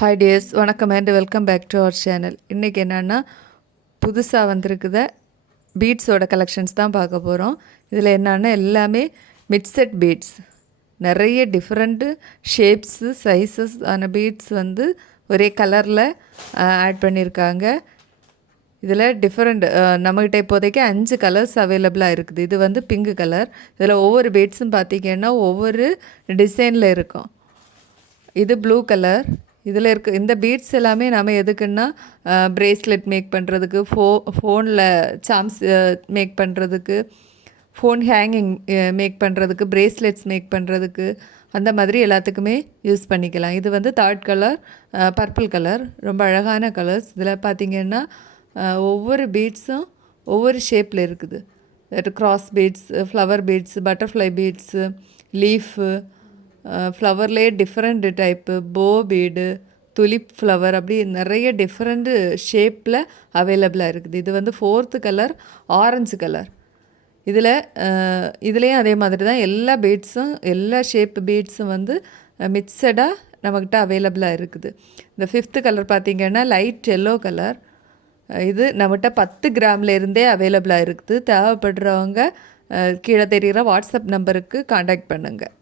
Hi dears, வணக்கம் and welcome back to our channel. இன்றைக்கி என்னென்னா புதுசாக வந்திருக்குத பீட்ஸோட கலெக்ஷன்ஸ் தான் பார்க்க போகிறோம். இதில் என்னென்னா எல்லாமே மிட்செட் பீட்ஸ், நிறைய டிஃப்ரெண்ட்டு ஷேப்ஸு சைஸஸ் ஆன பீட்ஸ் வந்து ஒரே கலரில் ஆட் பண்ணியிருக்காங்க. இதில் டிஃப்ரெண்ட் நம்மகிட்ட இப்போதைக்கு 5 கலர்ஸ் அவைலபிளாக இருக்குது. இது வந்து பிங்க் கலர். இதில் ஒவ்வொரு பீட்ஸும் பார்த்திங்கன்னா ஒவ்வொரு டிசைனில் இருக்கும். இது ப்ளூ கலர். இதில் இந்த பீட்ஸ் எல்லாமே நம்ம எதுக்குன்னா ப்ரேஸ்லெட் மேக் பண்ணுறதுக்கு, ஃபோனில் சாம்ஸ் மேக் பண்ணுறதுக்கு, ஃபோன் ஹேங்கிங் மேக் பண்ணுறதுக்கு, ப்ரேஸ்லெட்ஸ் மேக் பண்ணுறதுக்கு, அந்த மாதிரி எல்லாத்துக்குமே யூஸ் பண்ணிக்கலாம். இது வந்து தேர்ட் கலர் பர்பிள் கலர், ரொம்ப அழகான கலர்ஸ். இதில் பார்த்திங்கன்னா ஒவ்வொரு பீட்ஸும் ஒவ்வொரு ஷேப்பில் இருக்குது. Cross beads, flower beads, butterfly beads, leaf, ஃப்ளவர்லேயே different type, bow bead, tulip flower, அப்படி நிறைய டிஃப்ரெண்ட்டு ஷேப்பில் அவைலபிளாக இருக்குது. இது வந்து 4th கலர் ஆரஞ்சு கலர். இதுலேயும் அதே மாதிரி தான் எல்லா பீட்ஸும், எல்லா ஷேப் பீட்ஸும் வந்து மிக்சடாக நம்மக்கிட்ட அவைலபிளாக இருக்குது. இந்த 5th கலர் பார்த்திங்கன்னா லைட் எல்லோ கலர். இது நம்மகிட்ட 10 கிராம்லேருந்தே அவைலபிளாக இருக்குது. தேவைப்படுறவங்க கீழே தெரிகிற வாட்ஸ்அப் நம்பருக்கு காண்டாக்ட் பண்ணுங்கள்.